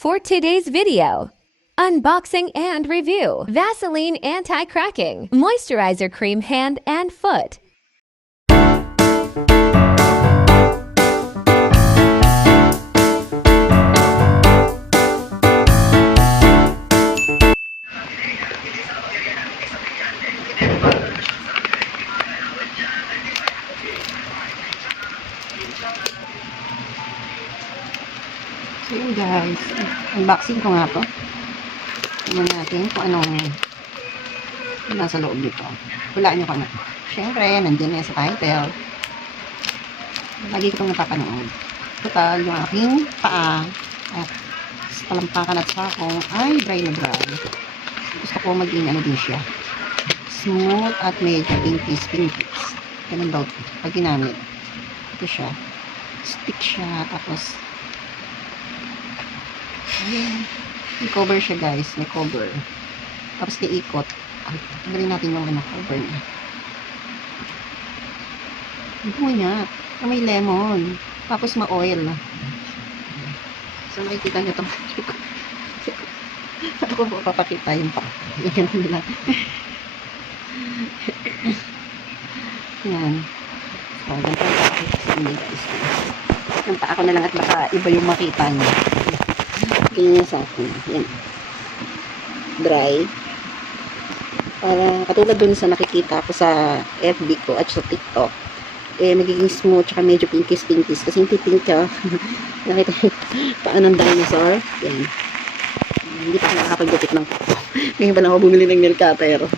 For today's video, unboxing and review Vaseline Anti-Cracking Moisturizer Cream Hand and Foot. So yun guys, unboxing ko nga to. Tingnan natin kung anong nasa loob nito. Hulaan nyo ko na. Siyempre, nandiyan na sa title. Lagi ko itong napapanood. Total, yung aking paa at sa talampakan at sakong ay dry na dry. Gusto ko maging ano din siya. Smooth at medyo pinkies. Ganun daw ito. Pag ginamit. Ito siya. Stick siya. Tapos ayan. May cover siya guys. May cover. Tapos iikot. Tanggalin natin yung cover niya. Ito niya. May lemon. Tapos ma-oil. So makikita nyo itong ano ko po papakita yung pa. Yan nila. Yan. So, ganito yung papakita sa inyo guys. Yung pa ako na lang at baka iba yung makita nyo. Ganyan sa akin. Yan. Dry. Para katulad dun sa nakikita ko sa FB ko at sa TikTok. Eh, magiging smooth tsaka medyo pinkies. Kasi yung pink ka. Nakita yung paan ng dinosaur. Yan. Hindi pa nakakapagdupit ng kuko. Ngayon pa lang ako bumili ng nail cutter.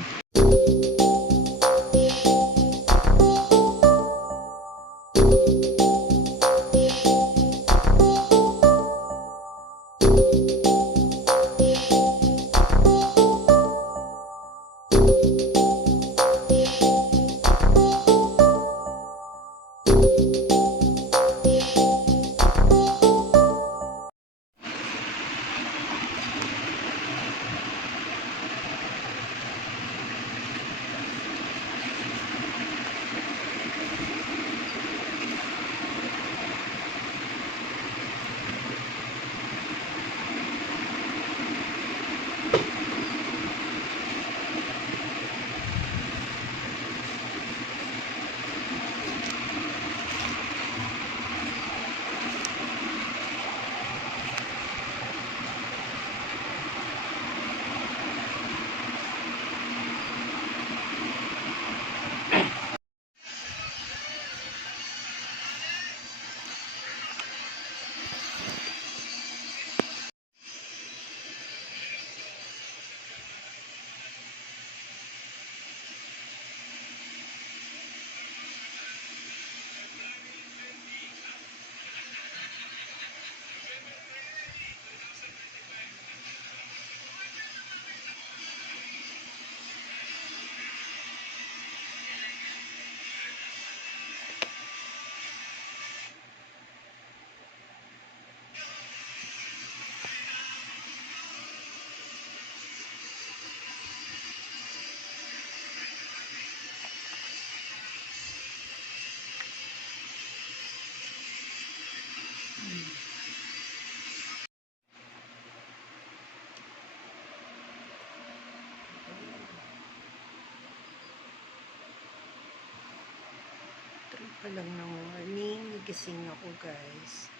Pa lang ng morning, nagising ako guys.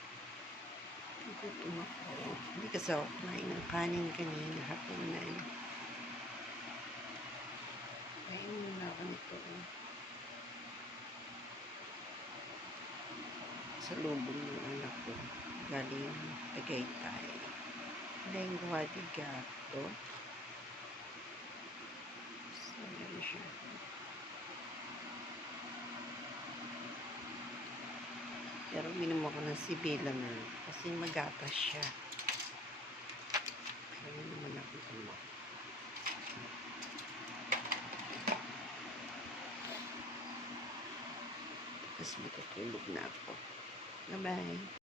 Gutom ako. Hindi kasi ako kumain ng kanin kanina. Hapon na yun. Kain muna ako nito. Sa lubong ng anak ko. Galing Tagaytay. Lengua de gato. So, yun siya. Pero minom ako ng sibilaman kasi magatas siya. Kaya naman ako tumak. Tapos matutulog na ako. Bye-bye.